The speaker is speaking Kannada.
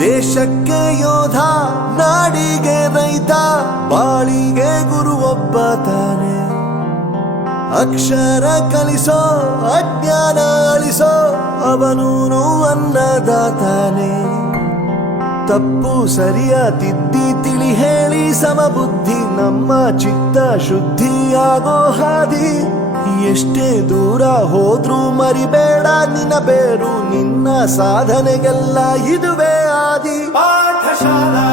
ದೇಶಕ್ಕೆ ಯೋಧ, ನಾಡಿಗೆ ರೈತ, ಬಾಳಿಗೆ ಗುರು ಒಬ್ಬ ತಾನೆ. ಅಕ್ಷರ ಕಲಿಸೋ, ಅಜ್ಞಾನ ಅಳಿಸೋ, ಅವನೂನು ಅನ್ನದಾತಾನೆ. ತಪ್ಪು ಸರಿಯ ತಿದ್ದಿ ತಿಳಿ ಹೇಳಿ ಸಮಬುದ್ಧಿ, ನಮ್ಮ ಚಿತ್ತ ಶುದ್ಧಿಯಾಗೋ ಹಾದಿ. ಎಷ್ಟೇ ದೂರ ಹೋದ್ರೂ ಮರಿಬೇಡ ನಿನ್ನ ಬೇರು, ನಿನ್ನ ಸಾಧನೆಗೆಲ್ಲ ಇದುವೇ ಆದಿ. ಪಾಠಶಾಲಾ